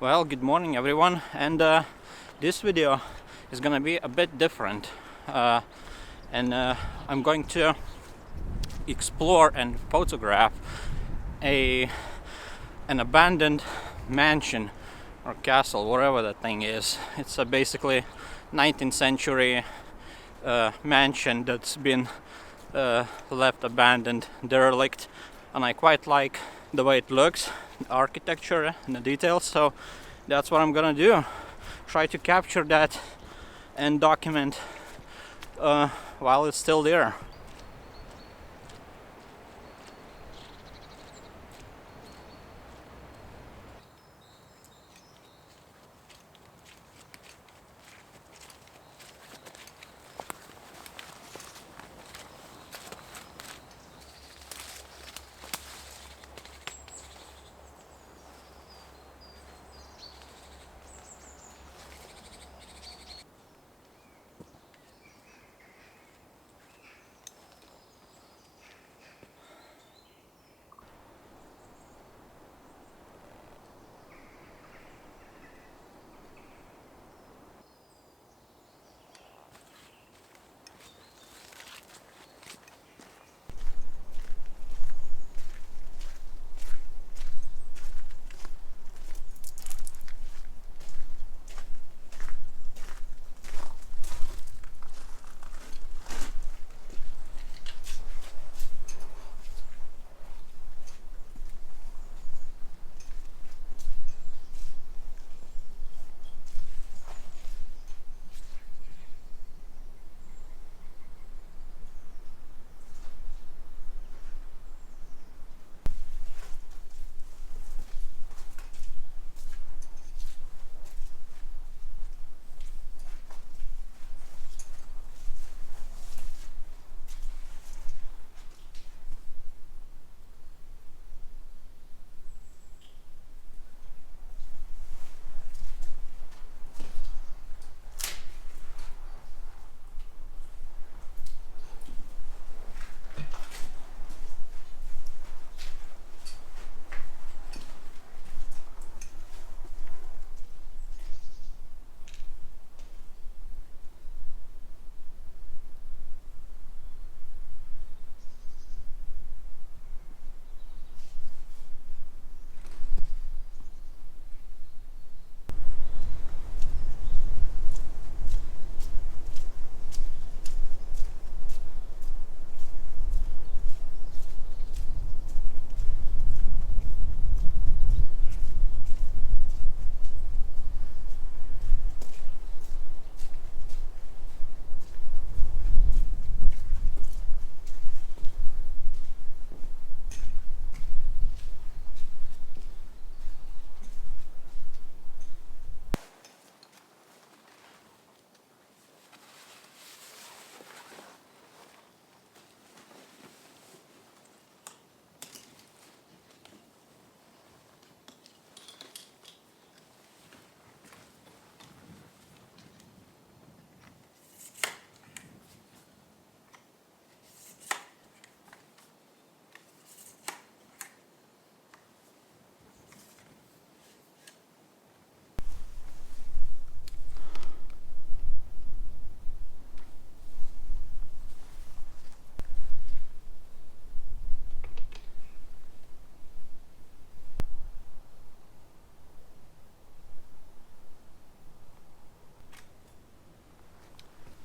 Well, good morning everyone, and this video is gonna be a bit different, and I'm going to explore and photograph an abandoned mansion or castle, whatever that thing is. It's a basically 19th century mansion that's been left abandoned, derelict, and I quite like the way it looks, the architecture and the details, so that's what I'm gonna do. Try to capture that and document while it's still there.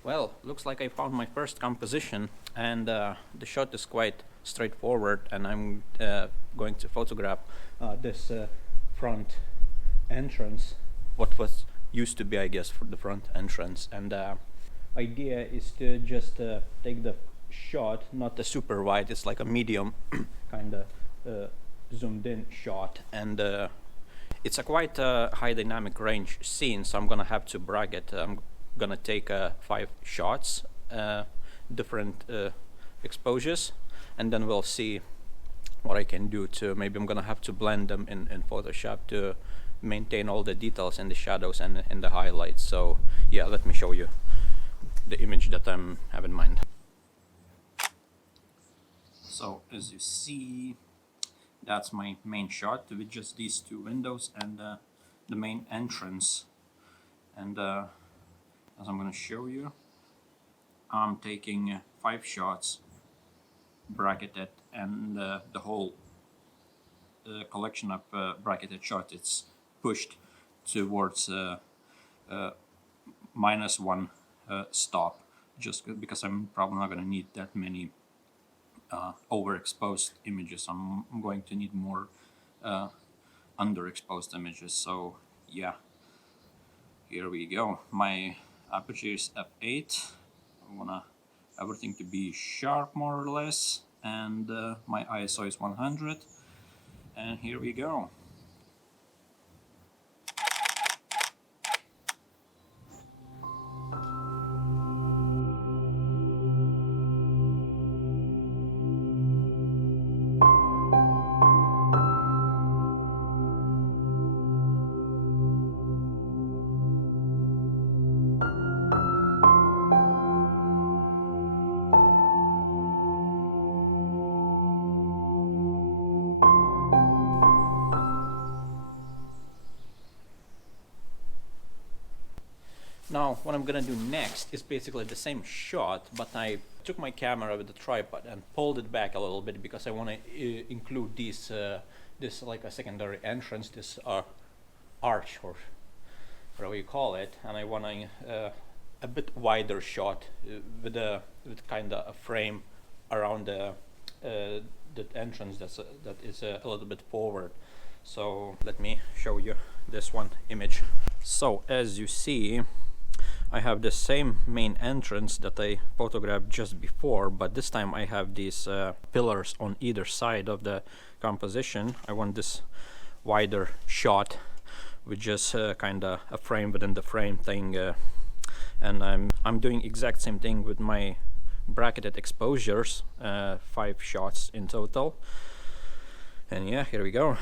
Well, looks like I found my first composition, and the shot is quite straightforward, and I'm going to photograph this front entrance, what was used to be, I guess, for the front entrance. And idea is to just take the shot, not a super wide, it's like a medium kind of zoomed in shot, and it's a quite high dynamic range scene, so I'm gonna have to brag it. I'm gonna take 5 shots, different exposures, and then we'll see what I can do to, maybe I'm gonna have to blend them in Photoshop to maintain all the details and the shadows and the highlights. So yeah, let me show you the image that I have in mind. So as you see, that's my main shot with just these 2 windows and the main entrance, and as I'm gonna show you, I'm taking 5 shots bracketed, and the whole collection of bracketed shots, it's pushed towards -1 stop, just because I'm probably not going to need that many overexposed images. I'm going to need more underexposed images. So yeah, here we go. My aperture is f8. I want everything to be sharp more or less, and my ISO is 100, and here we go. Now, what I'm gonna do next is basically the same shot, but I took my camera with the tripod and pulled it back a little bit because I want to include this like a secondary entrance, this arch or whatever you call it, and I want a bit wider shot with kind of a frame around the entrance that is a little bit forward. So let me show you this one image. So as you see, I have the same main entrance that I photographed just before, but this time I have these pillars on either side of the composition. I want this wider shot with just kind of a frame within the frame thing, and I'm doing exact same thing with my bracketed exposures, 5 shots in total. And yeah, here we go.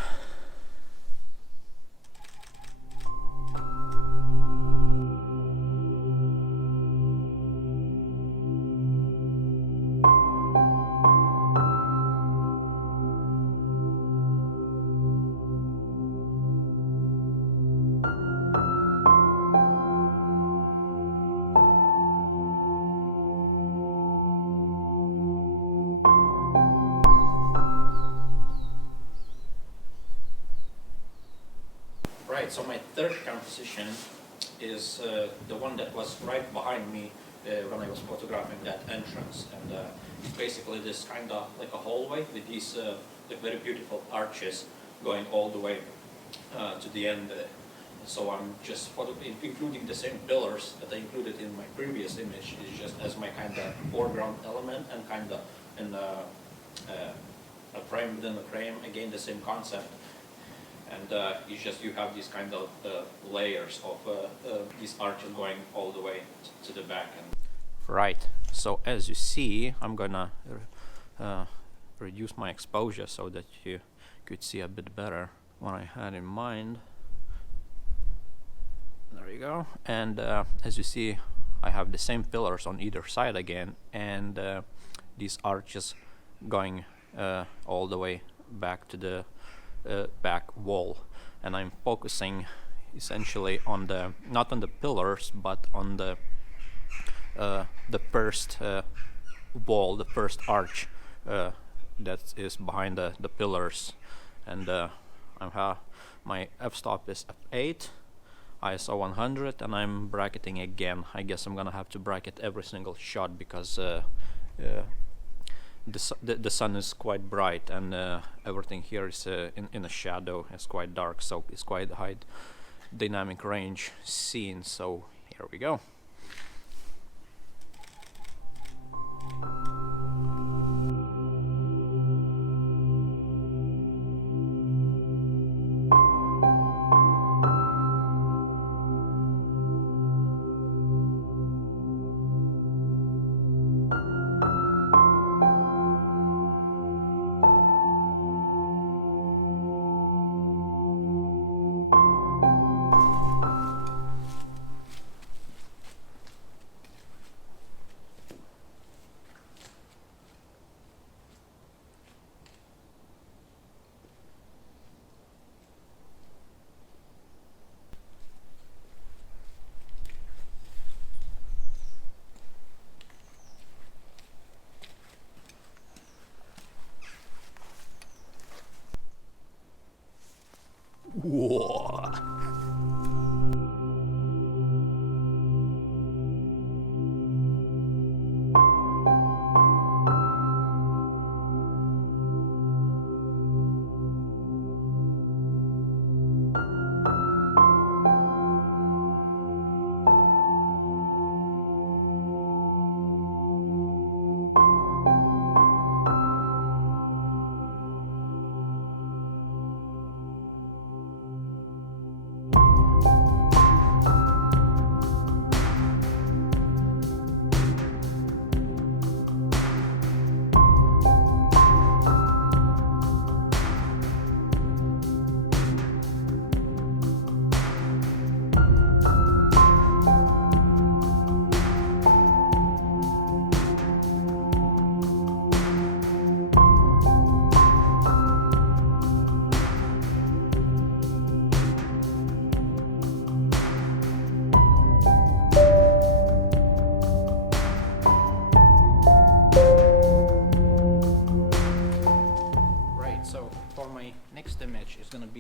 Right, so my third composition is the one that was right behind me when I was photographing that entrance, and it's basically this kind of like a hallway with these like very beautiful arches going all the way to the end. So I'm just including the same pillars that I included in my previous image, is just as my kind of foreground element and kind of in a frame within a frame, again the same concept. And it's just you have these kind of layers of these arches going all the way to the back. And right, so as you see, I'm gonna reduce my exposure so that you could see a bit better what I had in mind. There you go. And as you see, I have the same pillars on either side again, and these arches going all the way back to the back wall, and I'm focusing essentially on the not on the pillars but on the first wall, the first arch that is behind the pillars. And my f-stop is f8, ISO 100, and I'm bracketing again. I guess I'm gonna have to bracket every single shot because the sun is quite bright, and everything here is in a shadow. It's quite dark, so it's quite high dynamic range scene. So here we go.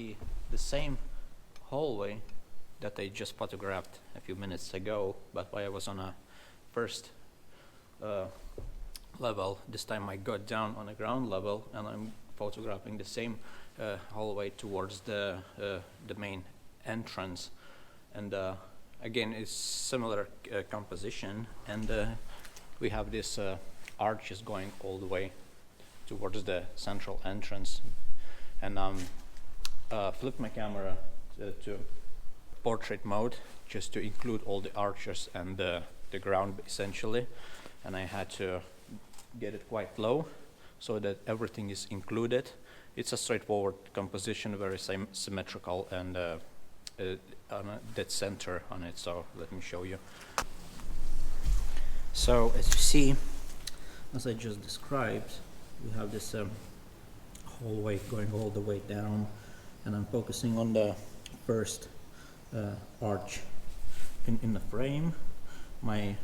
see the same hallway that I just photographed a few minutes ago, but while I was on a first level, this time I got down on a ground level and I'm photographing the same hallway towards the main entrance. And again, it's similar composition, and we have this arches going all the way towards the central entrance. And flipped my camera to portrait mode just to include all the arches and the ground essentially, and I had to get it quite low so that everything is included. It's a straightforward composition, very symmetrical, and on a dead center on it, so let me show you. So as you see, as I just described, we have this hallway going all the way down, and I'm focusing on the first arch in the frame. My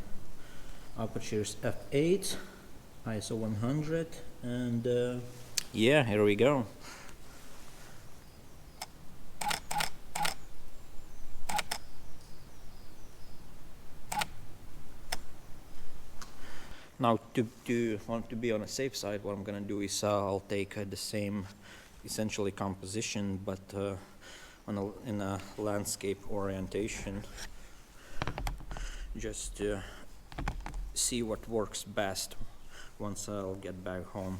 aperture is f8, ISO 100, and yeah, here we go. Now, to want to be on a safe side, what I'm gonna do is I'll take the same essentially composition, but in a landscape orientation, just to see what works best once I'll get back home.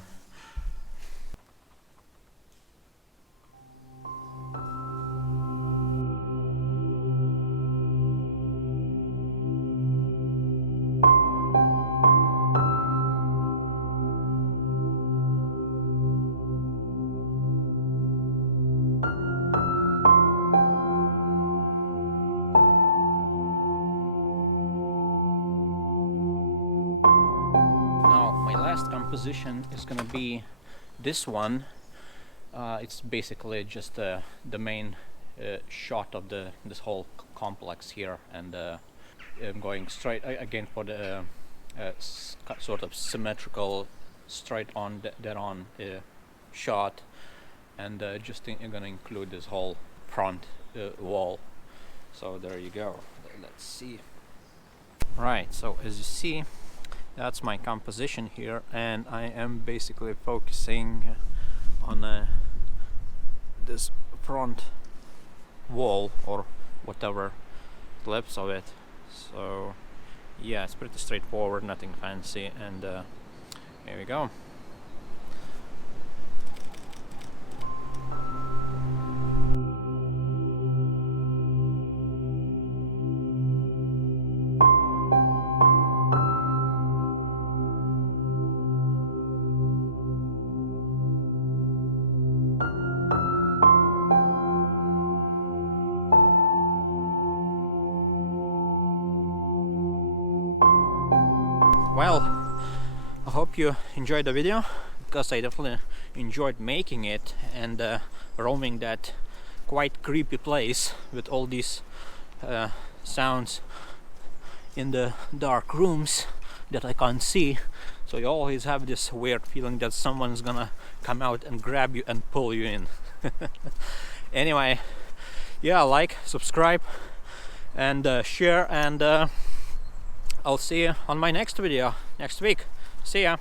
Composition is going to be this one. It's basically just the main shot of this whole complex here, and I'm going straight again for the sort of symmetrical, straight on, dead on shot, and just I'm going to include this whole front wall. So there you go. Let's see. Right, so as you see, that's my composition here, and I am basically focusing on this front wall or whatever clips of it. So yeah, it's pretty straightforward, nothing fancy, and here we go. Well, I hope you enjoyed the video, because I definitely enjoyed making it and roaming that quite creepy place with all these sounds in the dark rooms that I can't see. So you always have this weird feeling that someone's gonna come out and grab you and pull you in. Anyway, yeah, like, subscribe, and share, and I'll see you on my next video next week. See ya!